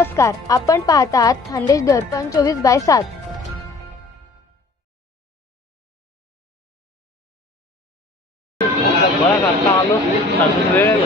नमस्कार, आपण पाहत आहात खानदेश दर्पण 24/7। बस आता आलो, अजून वेळ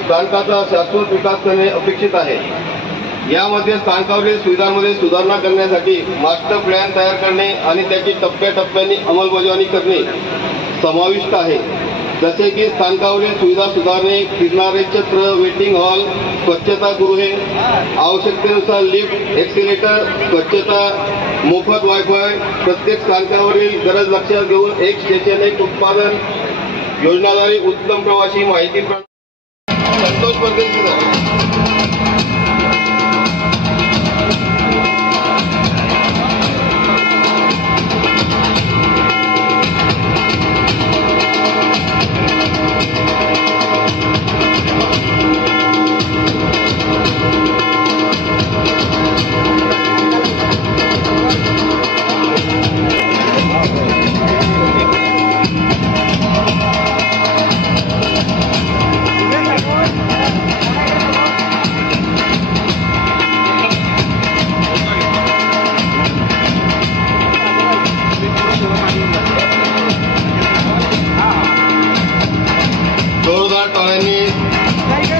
स्थानकाचा शाश्वत विकास करणे अपेक्षित आहे। यामध्ये स्थानकावरील सुविधांमध्ये सुधारणा करण्यासाठी मास्टर प्लॅन तयार करणे आणि त्याची टप्प्याटप्प्याने अंमलबजावणी करणे समाविष्ट आहे। जसे की स्थानकावरील सुविधा सुधारणे, फिरणारे छत्र, वेटिंग हॉल, स्वच्छतागृहे, आवश्यकतेनुसार लिफ्ट, एक्सिलेटर, स्वच्छता, मोफत वायफाय, प्रत्येक स्थानकावरील गरज लक्षात घेऊन एक स्टेशन एक उत्पादन योजनाद्वारे उत्तम प्रवासी माहिती संतोष परदेशी।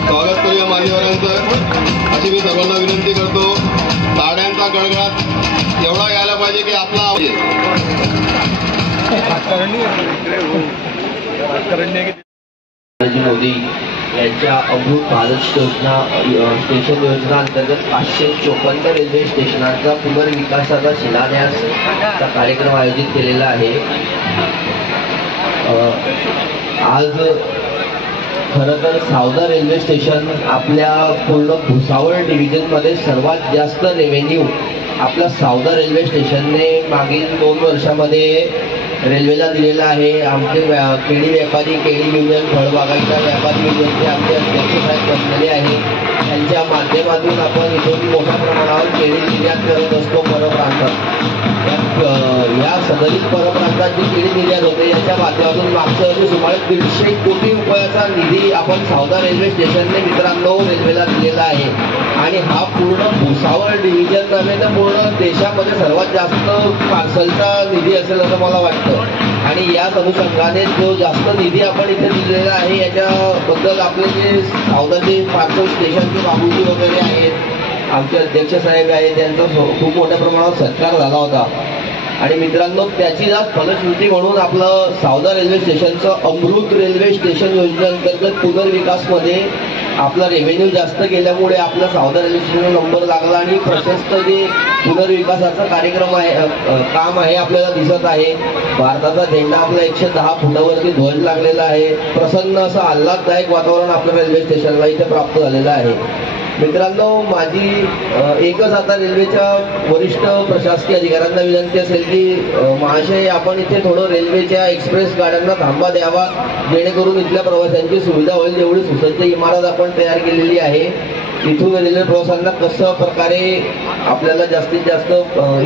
स्वागत करूया मान्यवरांचं अशी मी सर्वांना विनंती करतो। ताड्यांचा गडगडाट एवढा यायला पाहिजे की आपला मोदी यांच्या अमृत भारत योजना स्टेशन योजना अंतर्गत 554 रेल्वे स्टेशनांचा पुनर्विकासाचा शिलान्यासचा कार्यक्रम आयोजित केलेला आहे। आज खरं तर सावदा रेल्वे स्टेशन आपल्या पूर्ण भुसावळ डिव्हिजनमध्ये सर्वात जास्त रेव्हेन्यू आपल्या सावदा रेल्वे स्टेशनने मागील 2 वर्षामध्ये रेल्वेला दिलेला आहे। आमचे केळी व्यापारी, केळी युनियन, फळबागाच्या व्यापारी युनियनचे आमचे अध्यक्ष साहेब बसलेले आहेत। त्यांच्या माध्यमातून आपण इथून मोठ्या प्रमाणावर केळी निर्यात करत असतो परप्रांतात। या सदरीत परप्रांतात जी केळी निर्यात होते याच्या माध्यमातून मागच्या वर्षी सुमारे 150 कोटी रुपयाचा निधी आपण सावदा रेल्वे स्टेशनने मित्रांनो रेल्वेला दिलेला आहे। आणि हा पूर्ण भुसावळ डिव्हिजन नव्हे तर पूर्ण देशामध्ये सर्वात जास्त पार्सलचा निधी असेल असं मला वाटतं। आणि याच अनुषंगाने जो जास्त निधी आपण इथे दिलेला आहे याच्याबद्दल आपले जे सावदाचे पार्सल स्टेशनचे बाबूजी वगैरे आहेत, आमचे अध्यक्ष साहेब आहेत, त्यांचा खूप मोठ्या प्रमाणावर सत्कार झाला होता। आणि मित्रांनो त्याची आज फलश्रुती म्हणून आपलं सावदा रेल्वे स्टेशनचं अमृत रेल्वे स्टेशन योजनेअंतर्गत पुनर्विकासमध्ये आपला रेव्हेन्यू जास्त केल्यामुळे आपला सावधान रेल्वे स्टेशन नंबर लागला आणि प्रशस्त जे पुनर्विकासाचा कार्यक्रम आहे, काम आहे आपल्याला दिसत आहे. भारताचा झेंडा आपला 110 फुटावरती ध्वज लागलेला आहे. प्रसन्न असं आल्हाददायक वातावरण आपल्या रेल्वे स्टेशनला इथे प्राप्त झालेलं आहे. मित्रांनो, माझी एकच आता रेल्वेच्या वरिष्ठ प्रशासकीय अधिकाऱ्यांना विनंती असेल की महाशय, आपण इथे थोडं रेल्वेच्या एक्सप्रेस गाड्यांना थांबा द्यावा, जेणेकरून इथल्या प्रवाशांची सुविधा होईल. जेवढी सुसज्ज इमारत आपण तयार केलेली आहे, इथून रेल्वे प्रवाशांना कसं प्रकारे आपल्याला जास्तीत जास्त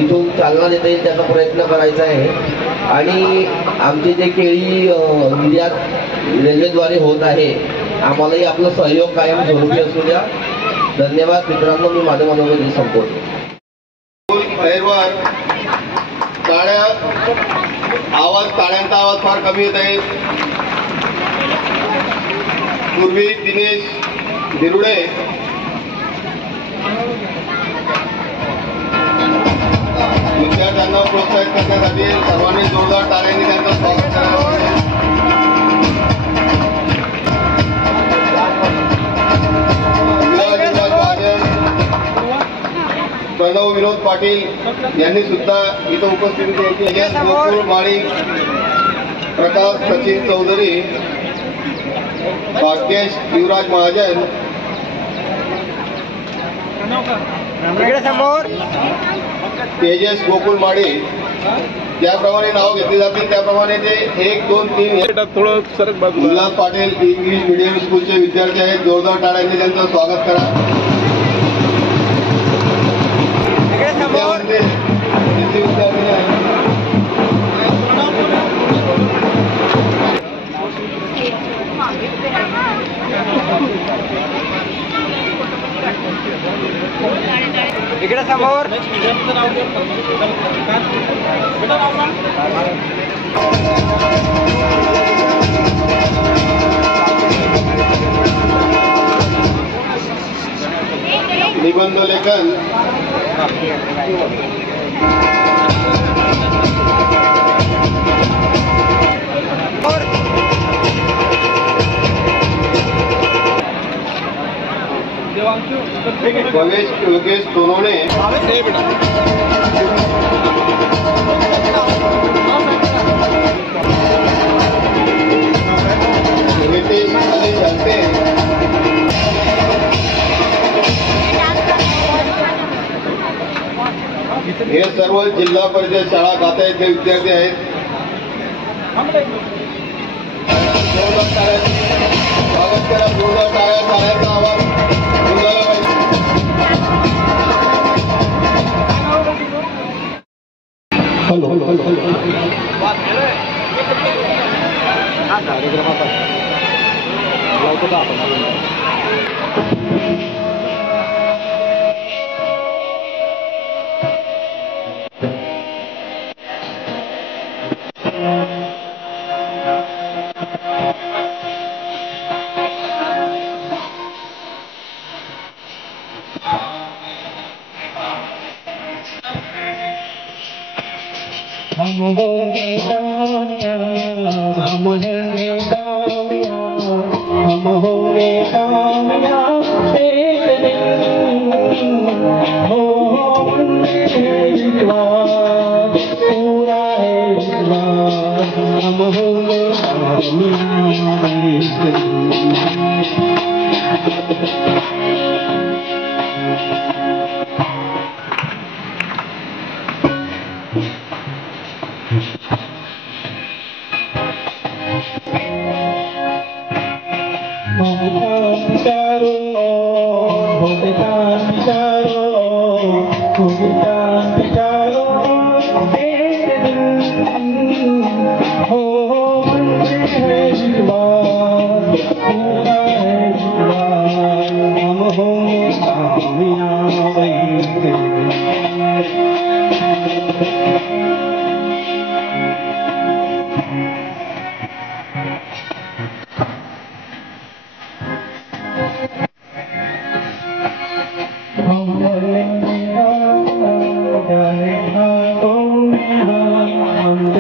इथून चालना देता येईल त्याचा प्रयत्न करायचा आहे. आणि आमचे जे केळी निर्यात रेल्वेद्वारे होत आहे, आम्हालाही आपलं सहयोग कायम स्वरूपी असू द्या. धन्यवाद मित्रांनो, मी माझं मनोगत संपवतो. टाळ्यांचा आवाज फार कमी येत आहे. पूर्वी दिनेश दिरुडे विद्यार्थ्यांना प्रोत्साहित करण्यासाठी सर्वांनी जोरदार टाळ्यांनी त्यांचं स्वागत करावं. प्रणव विनोद पाटील यांनी सुद्धा इथं उपस्थिती केली. गोकुळ माळी, प्रकाश सचिन चौधरी, भाग्येश युवराज महाजन, तेजस गोकुळ माळी, ज्याप्रमाणे नाव घेतली जातील त्याप्रमाणे ते 1, 2, 3 थोडं सरक बाजूला. उल्हास पाटील इंग्लिश मीडियम स्कूलचे विद्यार्थी आहेत. जोरदार टाळ्यांनी त्यांचं स्वागत करा. इकडे समोर निबंध लेखन भवेश योगेश सोनवणे, नितीश अली झांटे, हे सर्व जिल्हा परिषद शाळा खात्या येथे विद्यार्थी आहेत. स्वागत करा. जोरदार टाळ्या, टाळ्यांचा आवाज गुंजायला पाहिजे. Hello hello hello Om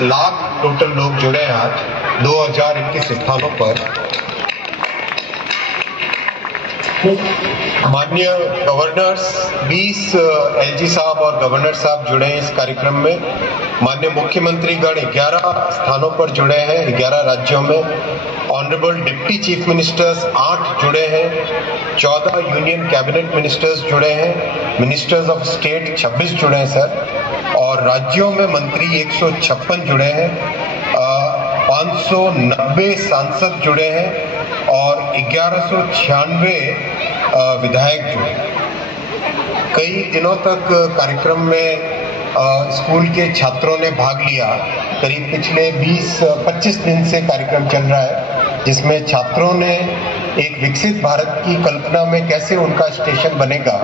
lakh total लोग जुड़े हैं आज 2021 स्थानों पर। माननीय गवर्नर्स 20 एलजी साहब और गवर्नर साहब जुड़े हैं इस कार्यक्रम में। माननीय मुख्यमंत्री गण 11 स्थानों पर जुड़े हैं 11 राज्यों में। ऑनरेबल डिप्टी चीफ मिनिस्टर्स 8 जुड़े हैं। 14 यूनियन कैबिनेट मिनिस्टर्स जुड़े हैं। मिनिस्टर्स ऑफ स्टेट 26 जुड़े हैं सर। और राज्यों में मंत्री 156 जुड़े हैं। 590 सांसद जुड़े हैं और 1196 विधायक जुड़े। कई दिनों तक कार्यक्रम में स्कूल के छात्रों ने भाग लिया। करीब पिछले 20-25 दिन से कार्यक्रम चल रहा है, जिसमें छात्रों ने एक विकसित भारत की कल्पना में कैसे उनका स्टेशन बनेगा,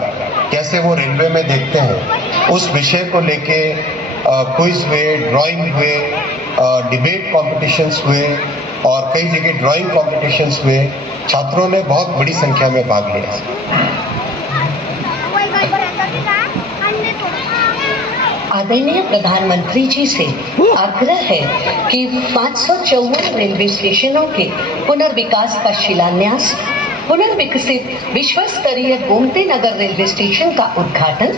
कैसे वो रेलवे में देखते हैं, उस विषय को लेके क्विज हुए, ड्राइंग हुए, डिबेट कॉम्पिटिशन्स हुए और कई जगह ड्राइंग कॉम्पिटिशन्स हुए। छात्रों ने बहुत बड़ी संख्या में भाग लिया। आदरणीय प्रधानमंत्री जी से आग्रह है कि 554 रेलवे स्टेशनों के पुनर्विकास का शिलान्यास, पुनर्विकसित विश्व स्तरीय गोमती नगर रेलवे स्टेशन का उद्घाटन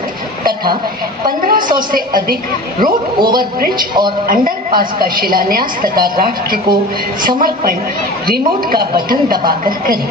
तथा 1500 से अधिक रोड ओवरब्रिज और अंडरपास का शिलान्यास तथा राष्ट्र को समर्पण रिमोट का बटन दबाकर करें।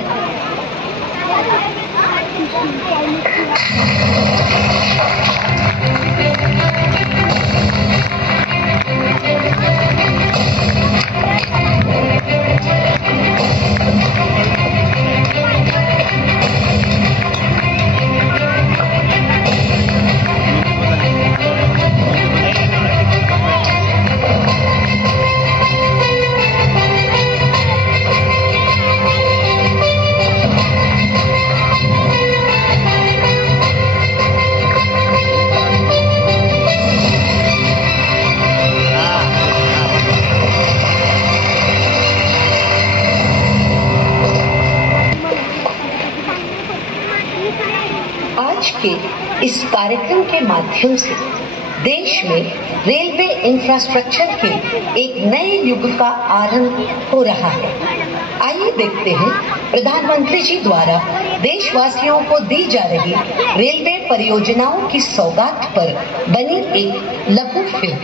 आज के इस कार्यक्रम के माध्यम से देश में रेलवे इंफ्रास्ट्रक्चर के एक नए युग का आरंभ हो रहा है। आइए देखते हैं प्रधानमंत्री जी द्वारा देशवासियों को दी जा रही रेलवे परियोजनाओं की सौगात पर बनी एक लघु फिल्म।